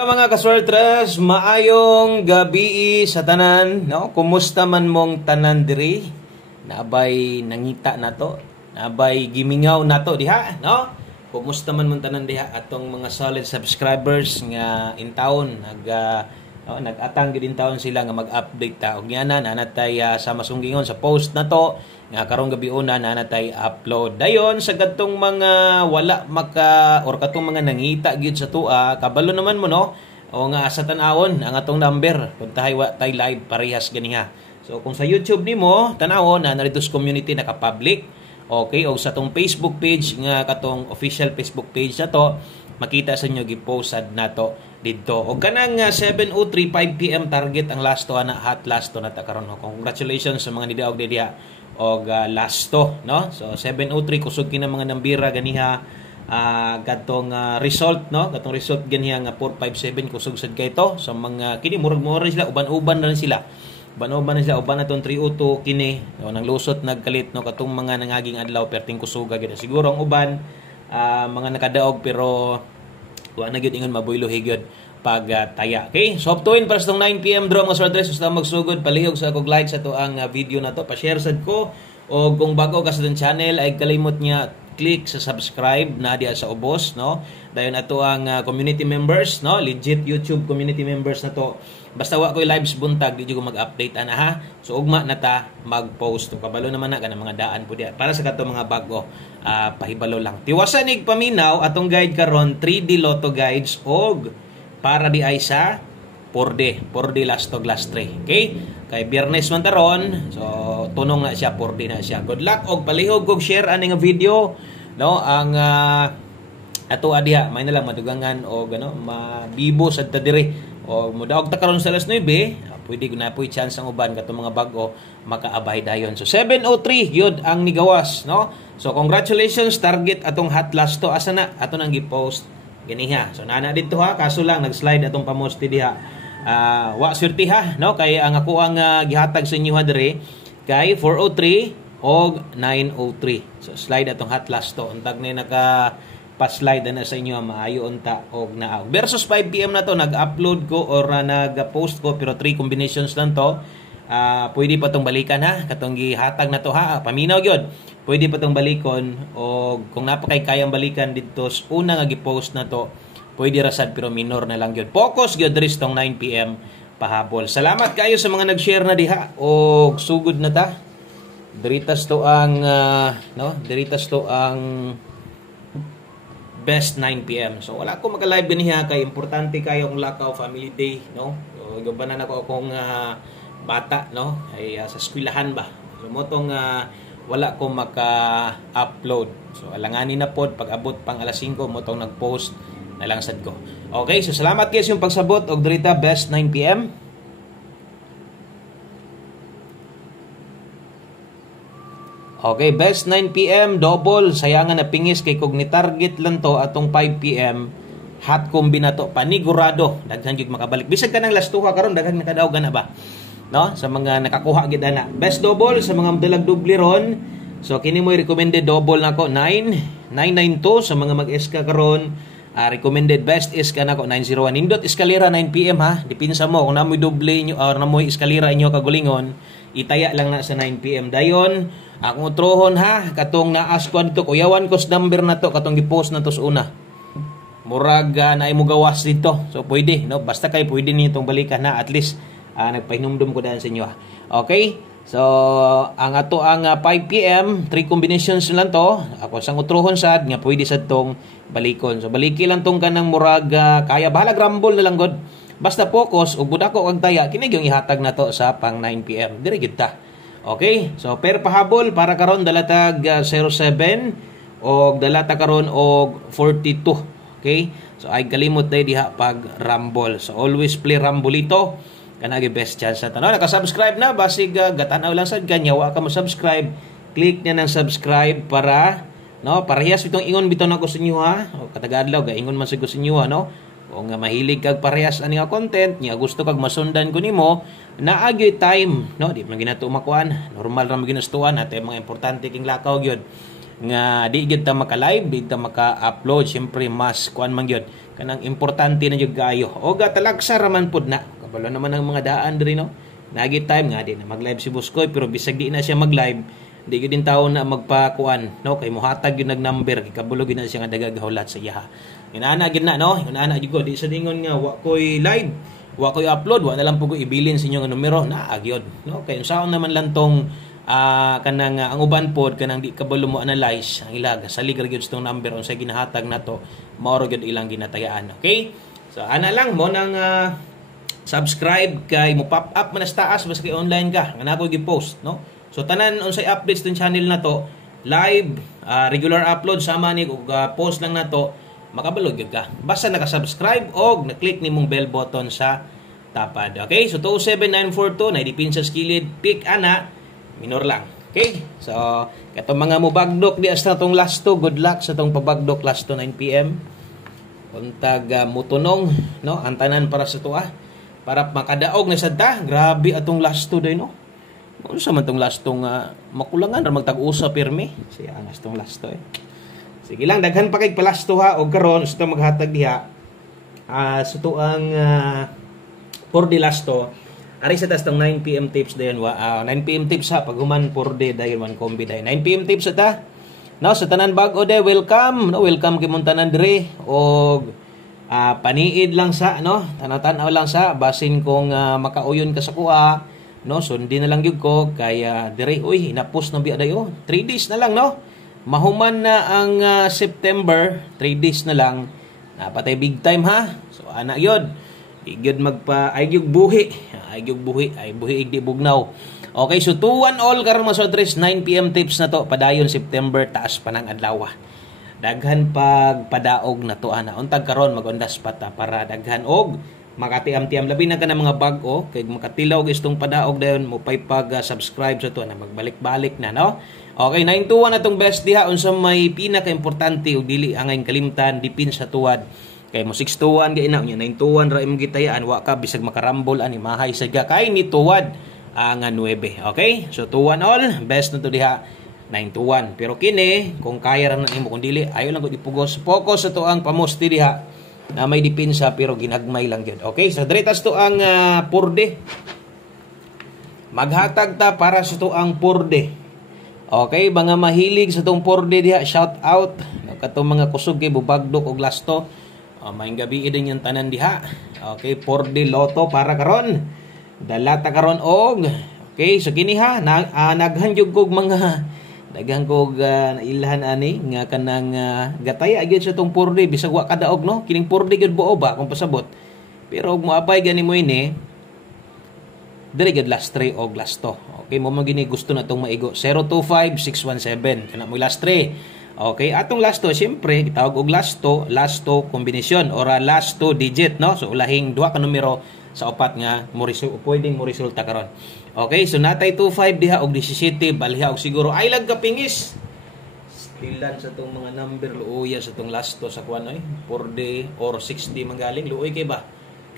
Mga kaswertres, maayong gabi sa tanan, no? Kumusta man mong tanan diri? Naabay nangita nato, naabay gimingaw nato diha, no? Kumusta man mong tanan diha atong mga solid subscribers nga in town nag-atang gid in town sila nga mag-update ta og yana nanatay sa masunggingon sa post nato nga karong gabi una nanatay upload. Dayon sa kadtong mga wala maka or katong mga nangita gyud sa tua, kabalo naman mo no o nga sa tan-awon ang atong number kun tay live parehas ganiha. So kung sa YouTube nimo tan-awon na narito sa community naka-public, okay, o sa tong Facebook page nga katong official Facebook page na to, makita sa inyo gi-posted nato dito. O kanang 7:03 5 PM target ang last to ana hot last to nata karon. Congratulations sa mga nidaog diha og last to, no? So 7:03 kusog kina mga nambira ganiha katong result, no? Katong result ganiha nga 457 kusog sad kay to sa mga kini murag sila uban-uban na sila. Uban-uban na sila uban natong 302 kini no, nang lusot nagkalit no katong mga nangaging adlaw perting kusuga gid. Siguro ang uban mga nakadaog pero wa na gyud ingon mabuylo higod pag taya. Okay? So up to in para sa 9 PM draw mga swordress usa magsugod palihog sa akong like sa to ang video na to, pa-share sad ko o kung bago ka sa tong channel ay kalimot niya click sa subscribe na diha sa ubos, no? Dayon ato ang community members, no? Legit YouTube community members na to. Basta wa koy lives buntag di ko mag-update ana ha. So ugma na ta mag-post. Kabalo naman na kanang mga daan po diha para sa kato mga bago pahibalo lang. Tiwasan ig paminaw atong guide karon 3D Lotto guides og para di ay sa 4D last to last 3. Okay? Kay Biyernes man taron, so tunong na siya 4D na siya. Good luck og palihog og share ani nga video, no? Ang ato adiha may na lang madugangan og mabibo sad ta diri o mudaog ta karon sa alas 9, pwede na po chance ang uban katong mga bago makaabay dayon. So 7:03 gyud ang nigawas, no? So congratulations target atong hot last to asa na ato nang gi-post ganiha. So nana dito ha, kaso lang nag-slide atong pamosti diha. Wa swerte ha, no? Kay ang ako ang gihatag sa inyo ha diri kay 403 og 903. So slide atong hot last to. Untag na naka pa-slide na sa inyo maayo unta og naa. Versus 5 PM na to nag-upload ko or nag-post ko pero 3 combinations lang to. Pwede pa tong balikan ha, katong gihatag na to ha. Paminaw gyud. Pwede pa tong balikon o kung napakay kayang balikan dito sa una nga gi-post na to, pwede rasad pero minor na lang gyud. Focus gyud diri tong 9 PM pahabol. Salamat kayo sa mga nag-share na diha og sugod na ta. Diritas to ang diritas to ang best 9 PM. So wala ko maka-live ganiha kay importante kayo ang Lakaw Family Day, no? So igabanan ako akong bata, no? Ay sa eskwelahan ba. So motong wala ko maka-upload. So alanganin na pod pag abot pang alas 5 motong nag-post na lang sad ko. Okay, so salamat guys yung pagsabot og dirita best 9 PM. Okay, best 9 PM double sayangan na pingis kay kog ni target lang to atong 5 PM hot combi na to panigurado daghan gyud makabalik bisag kanang last tuha karon daghan nakadaog na ba, no? Sa mga nakakuha gid ana best double sa mga dalag doble ron. So kini mo recommended double nako 992 sa mga mag-eska karon. Recommended best is kanako 901 nindot eskalera 9 PM ha, dipinsa mo kung namoy doble inyo or namoy eskalera inyo kagulingon itaya lang na sa 9 PM dayon. Akong utrohon ha, katong naas ko dito, kuyawan ko sa number na to, katong gipost na to sa una. Murag na imo gawas dito. So pwede, no? Basta kay pwede niyo itong balikan na at least nagpahinumdum ko daan sa inyo. Okay? So ang ato ang 5 PM, 3 combinations lang to. Ako sang utrohon sad nga pwede sad tong balikon. So baliki lang tong kanang murag kaya bahala rumble na lang god. Basta focus ug budako kag taya kini gyud ihatag na to sa pang 9 PM. Diri gyud ta. Okay, so per pahabol para karon dalatag 07 og dalata karon og 42. Okay? So ay kalimot day diha pag rumble. So always play rumble ito. Kana gyud best chance na tanan. Naka-subscribe na basig gatanaw lang sad kanya wa ka mo subscribe. Click na ng subscribe para no parehas bitong ingon bitaw nako sa inyo ha. O katagadlaw ga ingon man sa inyo ha, no? O nga mahilig kag parehas ani nga content nya gusto kag masundan ko nimo naagyo time, no? Di man ginato makuan, normal ra maginastuan ate mga importante king lakaw gyud nga di gyud ta maka-live, di ta maka-upload, syempre mas kuan man gyud kanang importante na jud kayo. O talagsa raman pud na. Kabalo naman ang mga daan diri no. Nagi time nga di na mag-live si Buskoy pero bisag di na siya mag-live, di gyud din tawo na magpakuan no kay mohatag gyud nag number kay kabalo gyud na siya nga dagagahulat sa iya. Inaana gyud na no. Inaana gyud ko di sa dingon nga wa koy live, wa koy upload, wa na lang pug ibilin sa inyo nga numero na agyod no. Kay unsaon naman lang tong kanang ang uban pod kanang di kabalo mo analyze ang ilaga salig ra gyud tong number unsay ginahatag nato mao gyud ilang ginatayaan. Okay, so ana lang mo nang subscribe kay mo pop up man sa taas basta kay online ka nga nako gi-post no. So tanan unsay updates tong channel nato live, regular upload sama ni ug post lang nato makabalo gyud ka basta naka-subscribe og na-click nimong bell button sa tapad. Okay, so 27942 na dipin sa skilid pick ana minor lang. Okay? So, katong mga mubagdok di as na itong last 2, good luck sa itong pabagdok last 2, 9 p.m. Untag mutunong, no? Antanan para sa tuwa. Para makadaog na sa ta. Grabe atong last 2 day, no? Ano sa man itong last 2 makulangan ra magtag-usa pirmi? Siya ang last 2 last 2 eh. Sige lang, daghan pa kay pa last 2 ha. O karon sa maghatag diha. Sa to ang for the last 2. Ari sa tas tong 9 PM tips dayon 9 PM tips ha paghuman for day dayon one combi day 9 PM tips ta. Now sa tanan bag-o day welcome no, welcome kay mong tanan dire og paniid lang sa no, tanatan-aw lang sa basin kung makauyon ka sa kuha no, sundin na lang gyud ko kaya dire uy inapos na biya dayo 3 days na lang no. Mahuman na ang September 3 days na lang patay big time ha. So ana yun gyud ay buhi igdi bugnaw. Okay, so 2-1 all karon mga sodres 9 PM tips na to padayon September taas pa ng adlaw. Daghan pag padaog na to ana untag karon magundas pata para daghan og makatiam-tiam labi na ka ng mga bag-o kay makatilaw gistong padaog dayon mo pay pag subscribe sa to na magbalik-balik na no. Okay, 921 atong best diha unsa may pinaka-importante ug dili angay kalimtan dipin sa tuwad. Kay mo 621 gay na unya 921 ra imong gitayaan wa ka bisag makarambol ani mahay sa kay ni tuwad ang 9. Okay? So 21 all best na to diha 921. Pero kini kung kaya ra na imo kun dili ayo lang gud ipugos focus sa to ang pamosti diha na may depensa pero ginagmay lang gyud. Okay? So diretas to ang purde. Maghatag ta para sa to ang purde. Okay, mga mahilig sa tong purde diha shout out katong mga kusog kay bubagdok og lasto. Maayong gabi din yung tanan diha. Okay, porde loto para karon. Dalata karon og. Okay, so kini ha naghan jud kog mga daghan kog nailhan ani nga kanang gataya gyud sa tong porde bisag wa kadaog no. Kining porde gyud buo ba kung pasabot. Pero og moapay gani mo ini dire gyud last 3 og last 2. Okay, mo gini gusto na tong maigo 025617 kana mo last 3. Okay, atong last 2 syempre gitawag og last 2 kombinasyon or last 2 digit no. So ulahing duha ka numero sa upat nga pwedeng mo resulta karon. Okay, so natay 25 diha og 17 baliha og siguro ay lag kapingis. Stilan sa tong mga number luoya sa tong last 2 sa kuan oy 4D or 60 manggaling luoy kay ba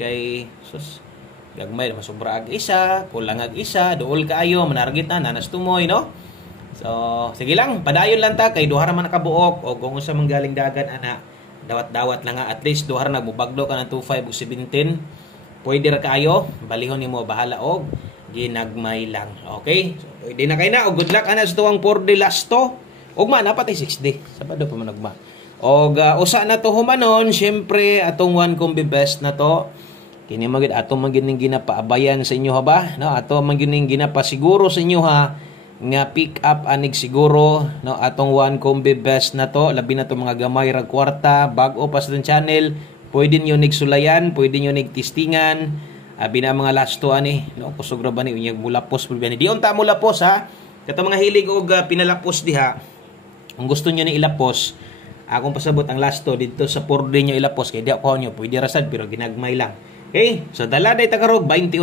kay sus gagmay masubra ag isa kulang ag isa duol kaayo manargit na nanas tumoy no. So, sige lang, padayon lang ta kay duha ra man nakabuok o kung unsa man galing dagat ana, dawat-dawat lang nga at least duha ra nagbubagdo ka ng 25 ug 17. Pwede ra kaayo, balihon nimo bahala og ginagmay lang. Okay? So, pwede na kay na og good luck ana sa tuwang 4D last to. Ug man napatay 6D. Sabado pa man nagma. Og usa na to humanon, syempre atong one combi best na to. Kini magid ato man gining ginapaabayan sa inyo ha ba? No, ato man gining ginapasiguro sa inyo ha nga pick up anig siguro no atong one combi best na to labi na to mga gamay ra kwarta bag-o pa sa channel pwede niyo nig sulayan pwede niyo nig testingan abi na mga last to ani no kusog ra ba ni unyag mulapos pud ni di unta mulapos ha kato mga hilig og pinalapos diha kung gusto niyo ni ilapos akong pasabot ang last to dito sa porde niyo ilapos kay di ako niyo pwede ra sad pero ginagmay lang. Okay, so dala day tagarog 28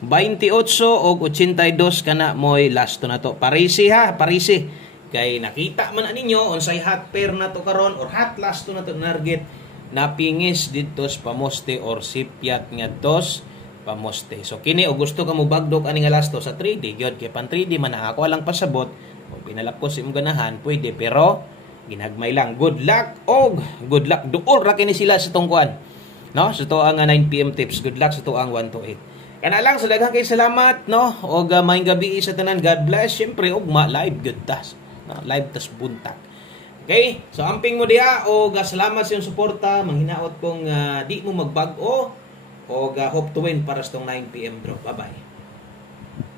og 82 kana moy last to na to. Parisi ha, parisi. Kay nakita man ninyo unsay hot pair na to karon or hot last to na to target napingis dito sa pamoste or sipyat nga dos pamoste. So kini og gusto ka mo bagdok ani nga last to sa 3D gyud kay pan 3D man ako lang pasabot o pinalapos imong ganahan pwede pero ginagmay lang. Good luck og good luck duol ra kini sila sa tungkuan. No, sa tuang 9 PM tips. Good luck sa tuang 1 to 8. Kana lang, sa daghang kay salamat, no? Og maayong gabi sa tanan. God bless. Syempre, ugma live good tas. No? Live tas buntag. Okay? So amping mo diha og salamat sa iyong suporta. Manghinaot kong di mo magbag-o og hope to win para sa tong 9 PM bro. Bye-bye.